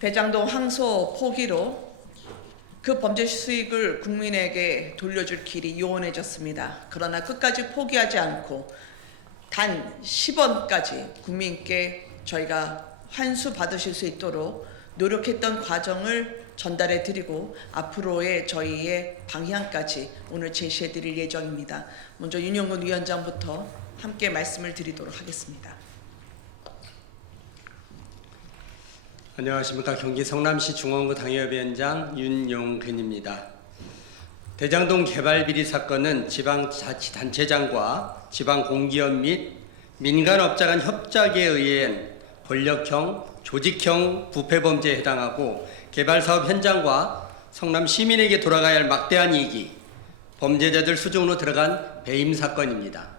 대장동 항소 포기로 그 범죄 수익을 국민에게 돌려줄 길이 요원해졌습니다. 그러나 끝까지 포기하지 않고 단 10원까지 국민께 저희가 환수 받으실 수 있도록 노력했던 과정을 전달해 드리고 앞으로의 저희의 방향까지 오늘 제시해 드릴 예정입니다. 먼저 윤영근 위원장부터 함께 말씀을 드리도록 하겠습니다. 안녕하십니까. 경기 성남시 중원구 당협위원장 윤용근입니다. 대장동 개발 비리 사건은 지방자치단체장과 지방공기업 및 민간업자 간 협작에 의한 권력형, 조직형 부패범죄에 해당하고 개발사업 현장과 성남 시민에게 돌아가야 할 막대한 이익이 범죄자들 수중으로 들어간 배임 사건입니다.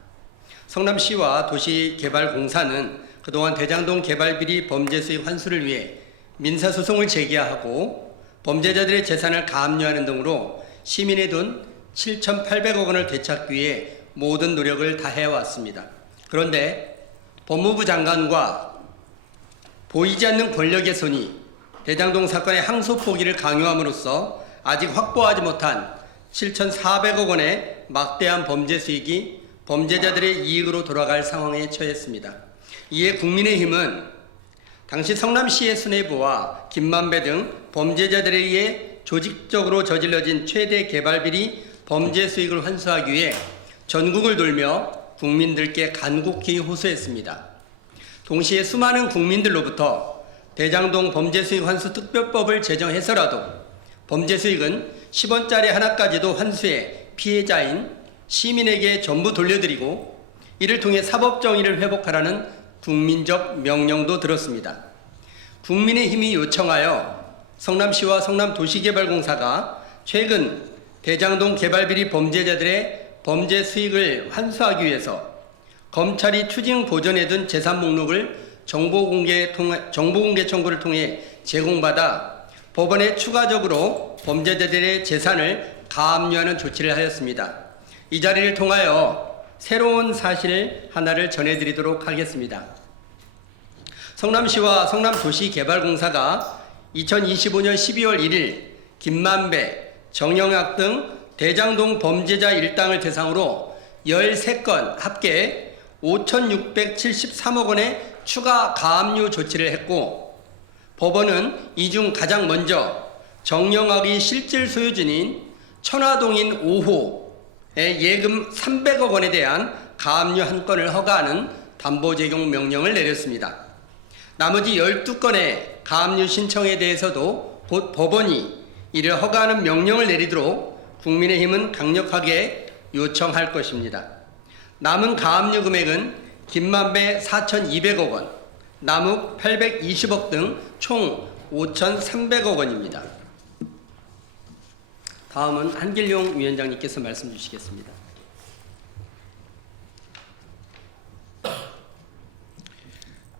성남시와 도시개발공사는 그동안 대장동 개발 비리 범죄 수익 환수를 위해 민사소송을 제기하고 범죄자들의 재산을 가압류하는 등으로 시민의 돈 7,800억 원을 되찾기 위해 모든 노력을 다해왔습니다. 그런데 법무부 장관과 보이지 않는 권력의 손이 대장동 사건의 항소 포기를 강요함으로써 아직 확보하지 못한 7,400억 원의 막대한 범죄 수익이 범죄자들의 이익으로 돌아갈 상황에 처했습니다. 이에 국민의힘은 당시 성남시의 수뇌부와 김만배 등 범죄자들에 의해 조직적으로 저질러진 최대 개발 비리 범죄 수익을 환수하기 위해 전국을 돌며 국민들께 간곡히 호소했습니다. 동시에 수많은 국민들로부터 대장동 범죄 수익 환수 특별법을 제정해서라도 범죄 수익은 10원짜리 하나까지도 환수해 피해자인 시민에게 전부 돌려드리고 이를 통해 사법 정의를 회복하라는 국민적 명령도 들었습니다. 국민의힘이 요청하여 성남시와 성남도시개발공사가 최근 대장동 개발비리 범죄자들의 범죄 수익을 환수하기 위해서 검찰이 추징 보존해둔 재산 목록을 정보공개 청구를 통해 제공받아 법원에 추가적으로 범죄자들의 재산을 가압류하는 조치를 하였습니다. 이 자리를 통하여 새로운 사실 하나를 전해드리도록 하겠습니다. 성남시와 성남도시개발공사가 2025년 12월 1일 김만배, 정영학 등 대장동 범죄자 일당을 대상으로 13건 합계 5,673억 원의 추가 가압류 조치를 했고 법원은 이 중 가장 먼저 정영학이 실질 소유주인 천화동인 5호 예금 300억 원에 대한 가압류 한 건을 허가하는 담보 제공 명령을 내렸습니다. 나머지 12건의 가압류 신청에 대해서도 곧 법원이 이를 허가하는 명령을 내리도록 국민의힘은 강력하게 요청할 것입니다. 남은 가압류 금액은 김만배 4,200억 원, 남욱 820억 등 총 5,300억 원입니다. 다음은 한길용 위원장님께서 말씀 주시겠습니다.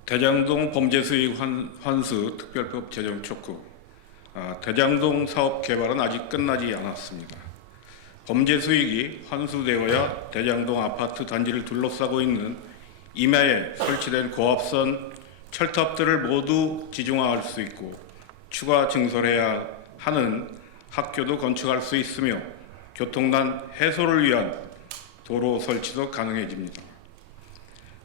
대장동 범죄 수익 환수 특별법 제정 촉구. 대장동 사업 개발은 아직 끝나지 않았습니다. 범죄 수익이 환수되어야 대장동 아파트 단지를 둘러싸고 있는 임야에 설치된 고압선 철탑들을 모두 지중화할 수 있고 추가 증설해야 하는 학교도 건축할 수 있으며 교통난 해소를 위한 도로 설치도 가능해집니다.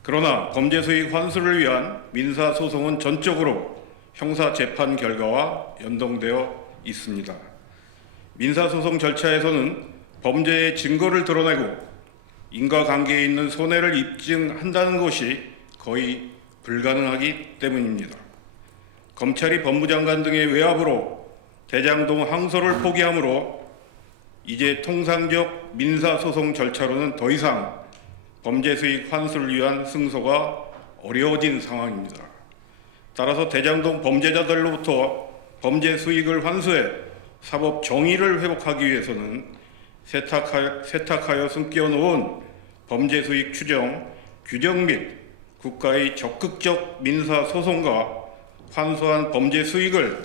그러나 범죄 수익 환수를 위한 민사소송은 전적으로 형사재판 결과와 연동되어 있습니다. 민사소송 절차에서는 범죄의 증거를 드러내고 인과관계에 있는 손해를 입증한다는 것이 거의 불가능하기 때문입니다. 검찰이 법무장관 등의 외압으로 대장동 항소를 포기하므로 이제 통상적 민사소송 절차로는 더 이상 범죄 수익 환수를 위한 승소가 어려워진 상황입니다. 따라서 대장동 범죄자들로부터 범죄 수익을 환수해 사법 정의를 회복하기 위해서는 세탁하여 숨겨 놓은 범죄 수익 추정, 규정 및 국가의 적극적 민사소송과 환수한 범죄 수익을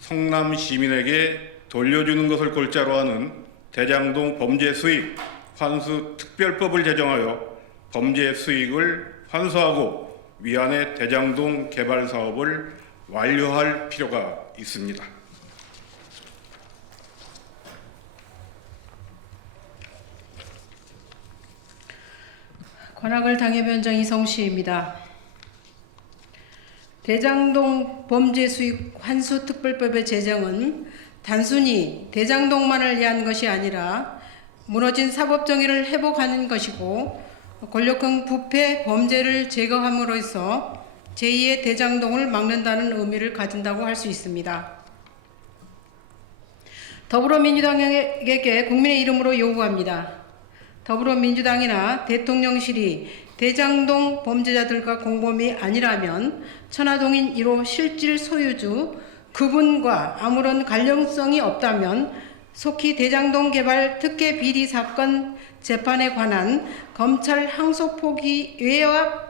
성남 시민에게 돌려주는 것을 골자로 하는 대장동 범죄 수익 환수 특별법을 제정하여 범죄 수익을 환수하고 위안의 대장동 개발 사업을 완료할 필요가 있습니다. 관악을 당협위원장 이성시입니다. 대장동 범죄수익 환수특별법의 제정은 단순히 대장동만을 위한 것이 아니라 무너진 사법정의를 회복하는 것이고 권력형 부패 범죄를 제거함으로써 제2의 대장동을 막는다는 의미를 가진다고 할 수 있습니다. 더불어민주당에게 국민의 이름으로 요구합니다. 더불어민주당이나 대통령실이 대장동 범죄자들과 공범이 아니라면 천화동인 1호 실질 소유주 그분과 아무런 관련성이 없다면 속히 대장동 개발 특혜 비리 사건 재판에 관한 검찰 항소 포기 외와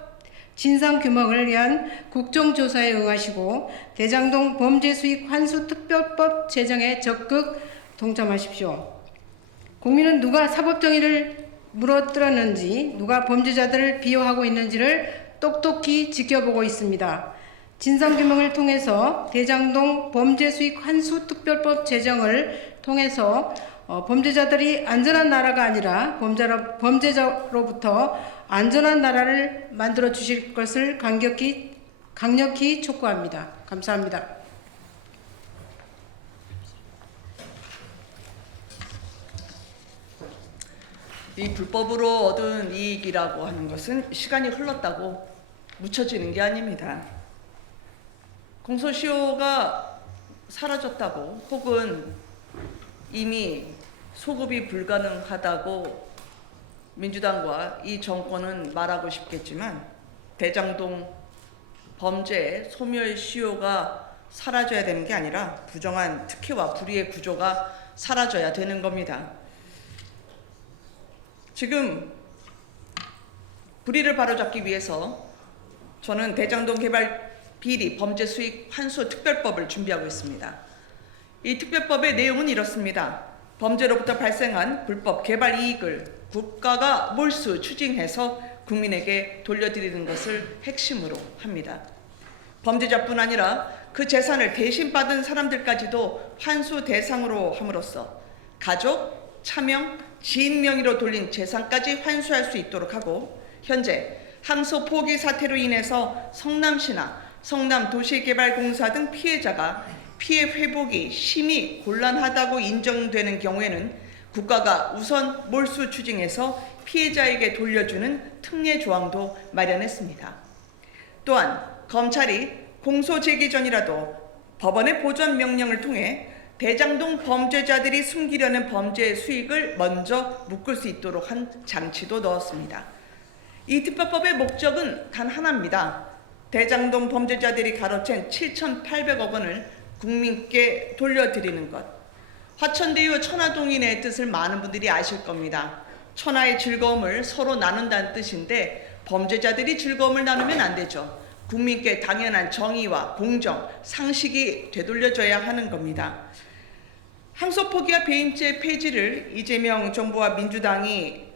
진상규명을 위한 국정조사에 응하시고 대장동 범죄수익 환수특별법 제정에 적극 동참하십시오. 국민은 누가 사법정의를 무너뜨렸는지, 누가 범죄자들을 비호하고 있는지를 똑똑히 지켜보고 있습니다. 진상규명을 통해서 대장동 범죄수익 환수특별법 제정을 통해서 범죄자들이 안전한 나라가 아니라 범죄자로부터 안전한 나라를 만들어 주실 것을 강력히 촉구합니다. 감사합니다. 이 불법으로 얻은 이익이라고 하는 것은 시간이 흘렀다고 묻혀지는 게 아닙니다. 공소시효가 사라졌다고 혹은 이미 소급이 불가능하다고 민주당과 이 정권은 말하고 싶겠지만 대장동 범죄 소멸시효가 사라져야 되는 게 아니라 부정한 특혜와 불이의 구조가 사라져야 되는 겁니다. 지금 불의를 바로잡기 위해서 저는 대장동 개발 비리 범죄 수익 환수 특별법을 준비하고 있습니다. 이 특별법의 내용은 이렇습니다. 범죄로부터 발생한 불법 개발 이익을 국가가 몰수 추징해서 국민에게 돌려드리는 것을 핵심으로 합니다. 범죄자뿐 아니라 그 재산을 대신 받은 사람들까지도 환수 대상으로 함으로써 가족, 차명, 지인 명의로 돌린 재산까지 환수할 수 있도록 하고, 현재 항소 포기 사태로 인해서 성남시나 성남도시개발공사 등 피해자가 피해 회복이 심히 곤란하다고 인정되는 경우에는 국가가 우선 몰수 추징해서 피해자에게 돌려주는 특례 조항도 마련했습니다. 또한 검찰이 공소 제기 전이라도 법원의 보전 명령을 통해 대장동 범죄자들이 숨기려는 범죄 수익을 먼저 묶을 수 있도록 한 장치도 넣었습니다. 이 특별법의 목적은 단 하나입니다. 대장동 범죄자들이 가로챈 7,800억 원을 국민께 돌려드리는 것. 화천대유 천화동인의 뜻을 많은 분들이 아실 겁니다. 천하의 즐거움을 서로 나눈다는 뜻인데 범죄자들이 즐거움을 나누면 안 되죠. 국민께 당연한 정의와 공정, 상식이 되돌려져야 하는 겁니다. 항소 포기와 배임죄 폐지를 이재명 정부와 민주당이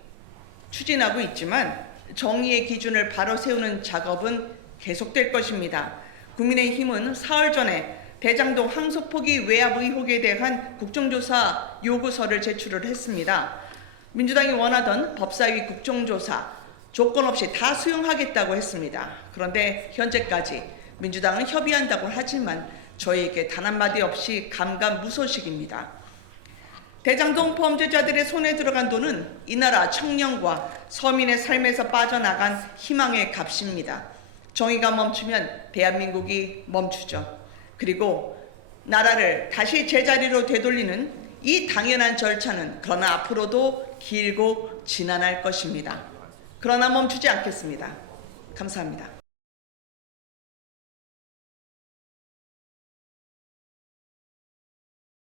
추진하고 있지만 정의의 기준을 바로 세우는 작업은 계속될 것입니다. 국민의힘은 사흘 전에 대장동 항소 포기 외압 의혹에 대한 국정조사 요구서를 제출을 했습니다. 민주당이 원하던 법사위 국정조사 조건 없이 다 수용하겠다고 했습니다. 그런데 현재까지 민주당은 협의한다고 하지만 저희에게 단 한마디 없이 감감무소식입니다. 대장동 범죄자들의 손에 들어간 돈은 이 나라 청년과 서민의 삶에서 빠져나간 희망의 값입니다. 정의가 멈추면 대한민국이 멈추죠. 그리고 나라를 다시 제자리로 되돌리는 이 당연한 절차는 그러나 앞으로도 길고 지난할 것입니다. 그러나 멈추지 않겠습니다. 감사합니다.